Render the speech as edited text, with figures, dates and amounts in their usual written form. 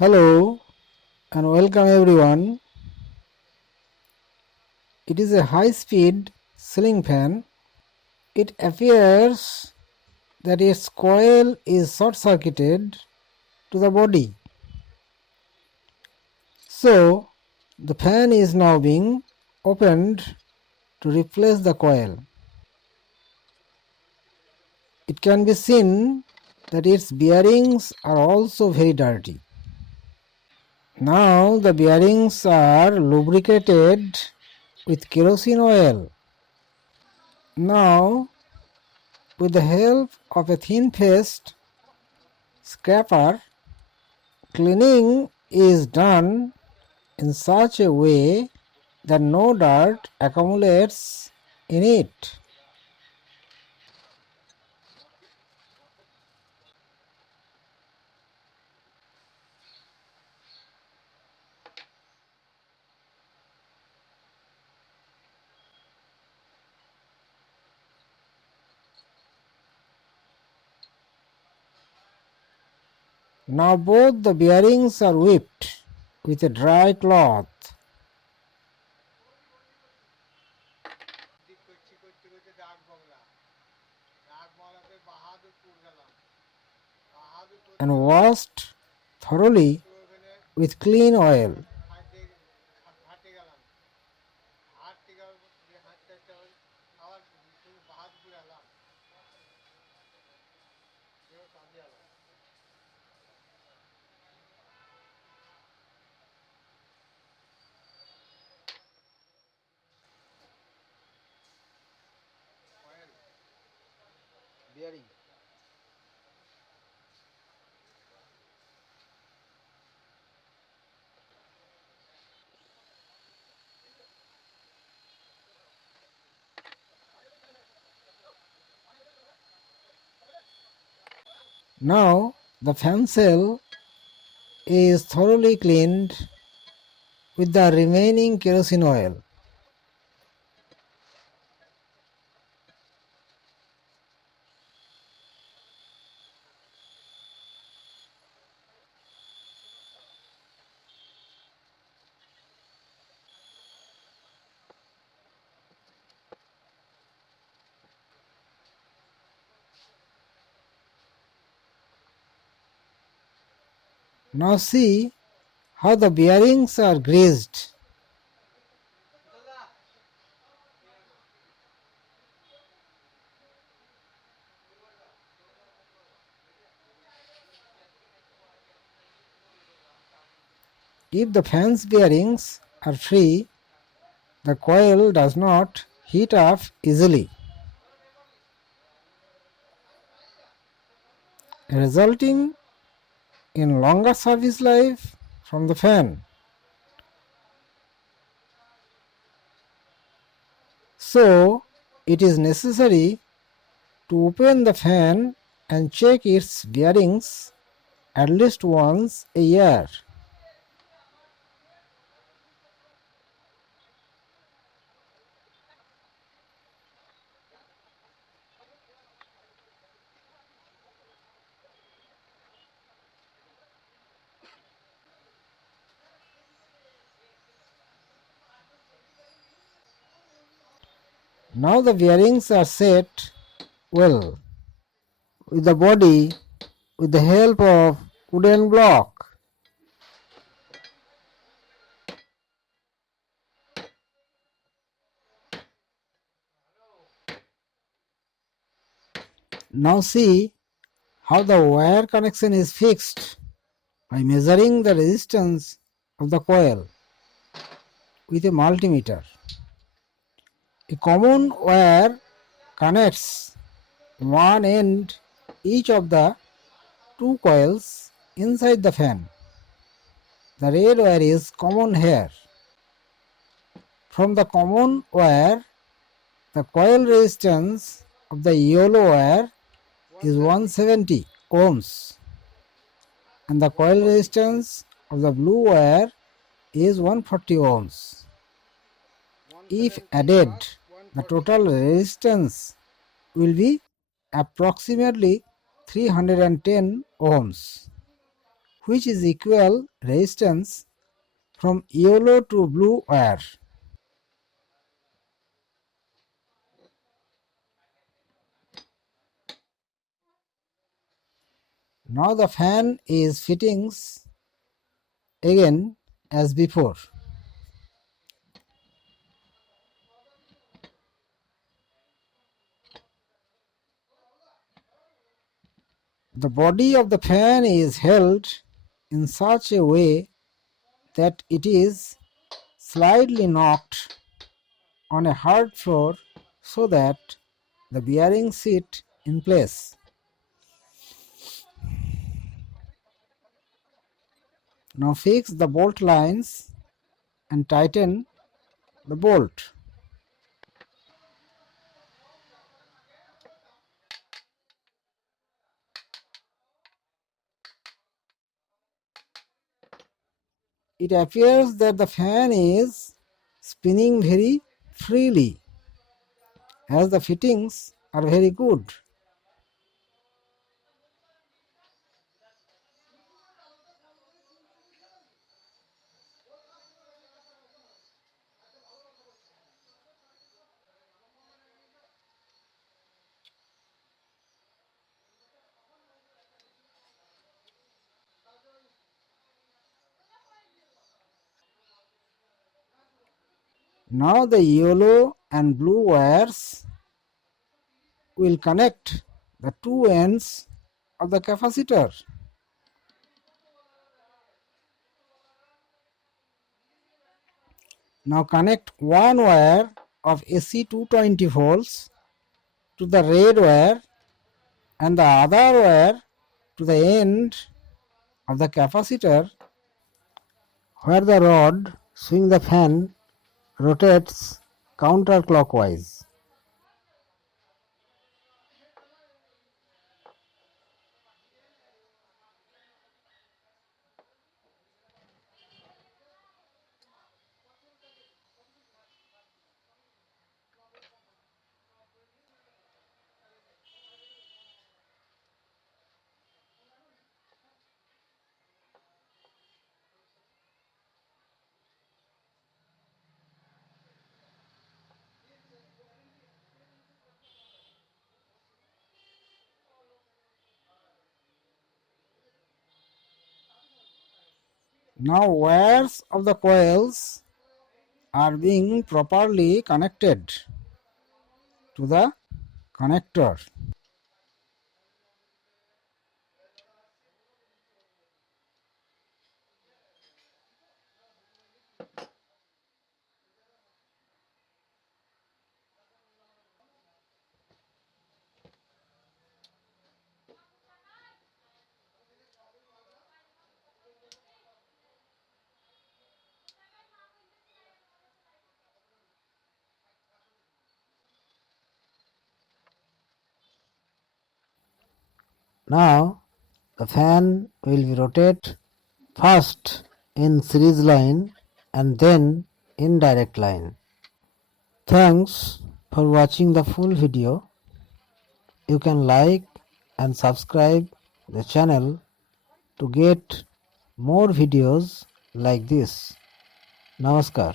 Hello and welcome everyone. It is a high speed ceiling fan. It appears that its coil is short circuited to the body. So the fan is now being opened to replace the coil. It can be seen that its bearings are also very dirty. Now the bearings are lubricated with kerosene oil. Now, with the help of a thin-faced scraper, cleaning is done in such a way that no dirt accumulates in it. Now both the bearings are whipped with a dry cloth. And washed thoroughly with clean oil. Bearing. Now the fan cell is thoroughly cleaned with the remaining kerosene oil. Now see how the bearings are greased. If the fan's bearings are free, the coil does not heat up easily, resulting in longer service life from the fan. So, it is necessary to open the fan and check its bearings at least once a year. Now the bearings are set well with the body with the help of wooden block. Now see how the wire connection is fixed by measuring the resistance of the coil with a multimeter. A common wire connects one end each of the two coils inside the fan. The red wire is common here. From the common wire, the coil resistance of the yellow wire is 170 ohms and the coil resistance of the blue wire is 140 ohms. If added, the total resistance will be approximately 310 ohms, which is equal resistance from yellow to blue wire. Now the fan is fittings again as before. The body of the fan is held in such a way that it is slightly knocked on a hard floor so that the bearings sit in place. Now fix the bolt lines and tighten the bolt. It appears that the fan is spinning very freely as the fittings are very good. Now the yellow and blue wires will connect the two ends of the capacitor. Now connect one wire of AC 220 volts to the red wire and the other wire to the end of the capacitor where the rod swing the fan rotates counterclockwise. Now wires of the coils are being properly connected to the connector. Now the fan will rotate first in series line and then in direct line. Thanks for watching the full video. You can like and subscribe the channel to get more videos like this. Namaskar.